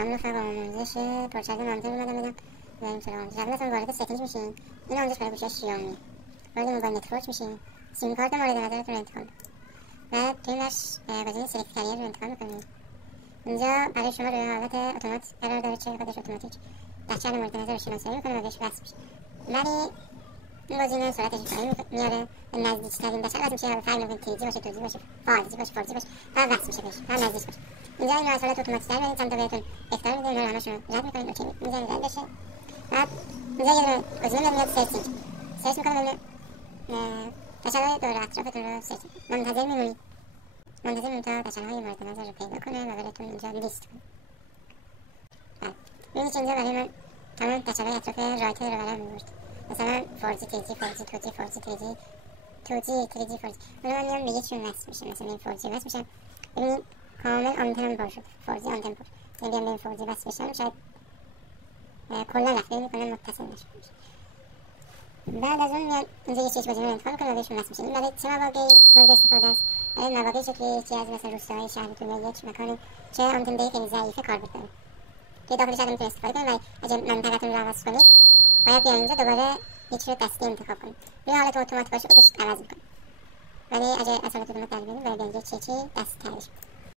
سلام رفقا، آموزش پرچرخ مانیتور اومدم بدم. بریم سراغ آموزش. اول اصلا وارد ستینگ میشین. این آموزش برای گوشی شیائومی. وارد موبایل نتورک میشین. سیم کارت مورد نظرتون رو انتخاب کنید. بعد توی بخش گزینه سلکت کریر رو انتخاب میکنید. اینجا برای شما روی حالت اتومات قرار داره، چه خودش اتوماتیک بچه‌ها مورد نظر رو شناسایی میکنه و بهش وصل میشه. ولی این گزینه سرعتش پایین میاره، نزدیک‌ترین بچه وصل میشه. فرق نمیکنه تیجی باشه، 2G باشه، 5G باشه، 4G باشه، فقط وصل میشه بهش، فقط نزدیک باشه. اینجا این حالت اتوماتیک رو چند تا بهتون اختیار میده، اینا رو همشون رد میکنید، اوکی میذارید رد بشه. بعد اینجا یه گزینه میاد سرچ میکنه ببینه بچه‌های دور اطرافتون رو سرچ منتظر میمونید تا بچه‌های مورد نظر رو پیدا کنه و براتون اینجا لیست کنه. بعد ببینید اینجا برای من تمام بچه‌های اطراف رایتر رو برام می‌آورد. مثلا 4G 3G 4G 2G 4G 3G 2G 3G 4G. حالا من میام به یکیشون وصل میشه. مثلا این 4G وصل میشم. ببینید کامل آنتنم پر شد. 4G آنتن پر. یعنی بیام به این 4G وصل بشم شاید کلا رفته میکنم متصل نشه. بعد از اون میاد اینجا یه چیز گزینه رو انتخاب کنم و بهشون وصل میشه. این برای چه مواقعی مورد استفاده است؟ برای مواقعی که یکی از مثلا روستاهای شهرتون یا یک مکان که آنتن به خیلی ضعیفه کار بکنه. که داخلش هم میتونید استفاده کنید و اگه منطقتون رو عوض کنید باید بیاین اینجا دوباره یک رو دستی انتخاب کنید. روی حالت اتومات باشه خودش عوض میکنه. ولی اگه از حالت اتومات در بیارید باید بیاین اینجا چی دستی تعریف کنید.